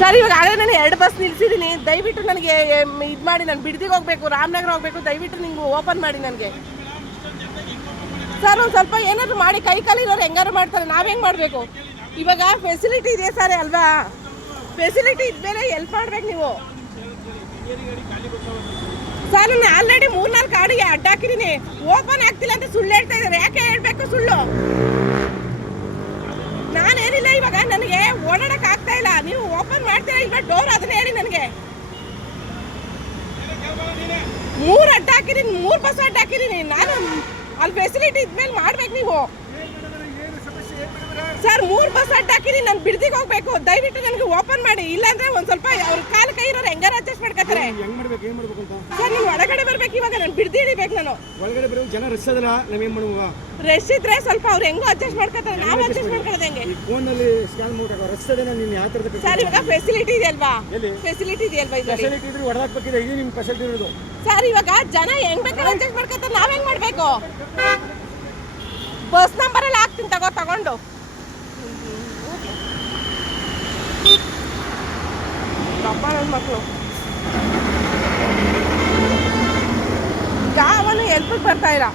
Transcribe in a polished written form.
Sir ಇವಾಗ ಆಗಲೇ ನಾನು 2 ಬಸ್ ನಿಲ್ಸಿದ್ದೀನಿ, ದಯವಿಟ್ಟು ನನಗೆ ಇದು ಮಾಡಿ, ನಾನು ಬಿಡದಿಗೆ ಹೋಗಬೇಕು, ರಾಮನಗರ ಹೋಗಬೇಕು, ದಯವಿಟ್ಟು ನಿಂಗೆ ಓಪನ್ ಮಾಡಿ ನನಗೆ. ಸರ್ ಒಂದು ಸ್ವಲ್ಪ ಏನಾದ್ರು ಮಾಡಿ, ಕೈ ಕಾಲಿರೋರು ಹೆಂಗಾರು ಮಾಡ್ತಾರೆ, ನಾವು ಹೆಂಗೆ ಮಾಡಬೇಕು? ಇವಾಗ ಫೆಸಿಲಿಟಿ ಇದೆ ಸರ್ ಅಲ್ವಾ, ಫೆಸಿಲಿಟಿ ಇದ್ಮೇಲೆ ಹೆಲ್ಪ್ ಮಾಡ್ಬೇಕು ನೀವು. ಸರ್ ನಾನು ಆಲ್ರೆಡಿ 3-4 ಗಾಡಿಗೆ ಅಡ್ಡ ಹಾಕಿದ್ದೀನಿ, ಓಪನ್ ಆಗ್ತಿಲ್ಲ ಅಂತ ಸುಳ್ಳು ಹೇಳ್ತಾ ಇದ್ದಾರೆ. ಯಾಕೆ ಹೇಳ್ಬೇಕು ಸುಳ್ಳು? ನಾನೇನಿಲ್ಲ, ಇವಾಗ ನನಗೆ ಓಡಾಡಕ್ ಆಗ್ತಾ ಇಲ್ಲ, ನೀವು ಓಪನ್ ಮಾಡ್ತೀರಾ ಇಲ್ವಾ ಡೋರ್, ಅದನ್ನ ಹೇಳಿ ನನಗೆ. 3 ಅಡ್ಡ ಹಾಕಿದ್ದೀನಿ, 3 ಬಸ್ ಅಡ್ಡ ಹಾಕಿದ್ದೀನಿ ನಾನು. ಅಲ್ಲಿ ಫೆಸಿಲಿಟಿ ಇದ್ಮೇಲೆ ಮಾಡ್ಬೇಕು ನೀವು. ಸರ್ 3 ಬಸ್ ಅಡ್ಡ ಹಾಕಿದ್ದೀನಿ, ನಾನು ಬಿಡದಿಗೆ ಹೋಗ್ಬೇಕು, ದಯವಿಟ್ಟು ನನಗೆ ಓಪನ್ ಮಾಡಿ, ಇಲ್ಲಾಂದ್ರೆ ಒಂದ್ ಸ್ವಲ್ಪ ಅವ್ರ ಕಾಲು ಕೈ ಇರೋರು ಹೆಂಗಾರ ಅಡ್ಜಸ್ಟ್ ಮಾಡ್ಕೊತಾರೆ. ಸರ್ ನೀವು ಒಳಗಡೆ ಬರ್ಬೇಕು, ಇವಾಗ ನಾನು ಬಿಡದಿ ಹಿಡಿಬೇಕು. ನಾನು ಒಳಗಡೆ ಬರೋ ಜನ ರಶ್ ಅದಲ್ಲ, ನಾವೇನ್ ಮಾಡುವ? ರಶ್ ಇದ್ರೆ ಸ್ವಲ್ಪ ಅವ್ರು ಹೆಂಗೋ ಅಡ್ಜಸ್ಟ್ ಮಾಡ್ಕೊತಾರೆ, ನಾವು ಅಡ್ಜಸ್ಟ್ ಮಾಡ್ಕೊಳ್ಳೋದು ಹೆಂಗೆ? ಫೋನ್ ನಲ್ಲಿ ಸ್ಕ್ಯಾನ್ ಮಾಡ್ಬೇಕು, ರಶ್ ಅದೇನ? ನೀನು ಯಾವ ತರದ ಸರ್ ಇವಾಗ ಫೆಸಿಲಿಟಿ ಇದೆಯಲ್ವಾ, ಫೆಸಿಲಿಟಿ ಇದೆಯಲ್ವಾ? ಫೆಸಿಲಿಟಿ ಇದ್ರೆ ಹೊಡೆದಾಕ್ಬೇಕಿದೆ, ಇದು ನಿಮ್ಮ ಫೆಸಿಲಿಟಿ ಇರೋದು. ಸರ್ ಇವಾಗ ಜನ ಹೆಂಗ್ ಬೇಕಾದ್ರೆ ಅಡ್ಜಸ್ಟ್ ಮಾಡ್ಕೊತಾರೆ, ನಾವ್ ಹೆಂಗ್ ಮಾಡ್ಬೇಕು? ಬಸ್ ನಂಬರ್ ಎಲ್ಲ ಹಾಕ್ತೀನಿ ತಗೊಂಡು. ನನ್ನ ಮಕ್ಕಳು ಯಾವನು ಹೆಲ್ಪಿಗೆ ಬರ್ತಾ ಇಲ್ಲ.